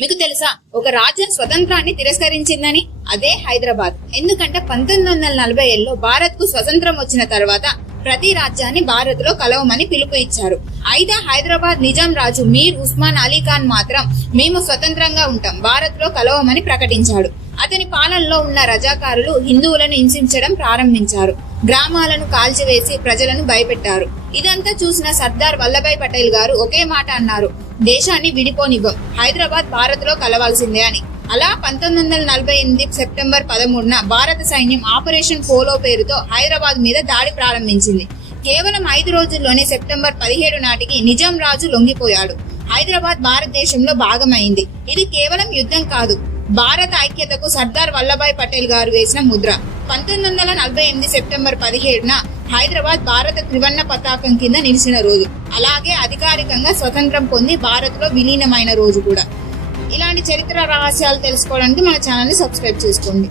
మీకు తెలుసా, ఒక రాజ్యం స్వతంత్రాన్ని తిరస్కరించిందని? అదే హైదరాబాద్. ఎందుకంటే 1947లో భారత్ కు స్వతంత్రం వచ్చిన తర్వాత ప్రతి రాజ్యాన్ని భారత్ లో కలవమని పిలుపు ఇచ్చారు. అయితే హైదరాబాద్ నిజాం రాజు మీర్ ఉస్మాన్ అలీ ఖాన్ మాత్రం మేము స్వతంత్రంగా ఉంటాం, భారత్ లో కలవమని ప్రకటించాడు. అతని పాలనలో ఉన్న రజాకారులు హిందువులను హింసించడం ప్రారంభించారు. గ్రామాలను కాల్చివేసి ప్రజలను భయపెట్టారు. ఇదంతా చూసిన సర్దార్ వల్లభాయ్ పటేల్ గారు ఒకే మాట అన్నారు: దేశాన్ని విడిపోనివ్వం, హైదరాబాద్ భారత్ లో కలవాల్సిందే అని. అలా 1948 సెప్టెంబర్ 13న భారత సైన్యం ఆపరేషన్ పోలో పేరుతో హైదరాబాద్ మీద దాడి ప్రారంభించింది. కేవలం 5 రోజుల్లోనే సెప్టెంబర్ 17 నాటికి నిజాం రాజు లొంగిపోయాడు. హైదరాబాద్ భారతదేశంలో భాగమైంది. ఇది కేవలం యుద్ధం కాదు, భారత ఐక్యతకు సర్దార్ వల్లభాయ్ పటేల్ గారు వేసిన ముద్ర. 1948 సెప్టెంబర్ 17న హైదరాబాద్ భారత త్రివర్ణ పతాకం కింద నిలిచిన రోజు. అలాగే అధికారికంగా స్వతంత్రం పొంది భారత్ లో విలీనమైన రోజు కూడా. ఇలాంటి చరిత్ర రహస్యాలు తెలుసుకోవడానికి మన ఛానల్ ని సబ్స్క్రైబ్ చేసుకోండి.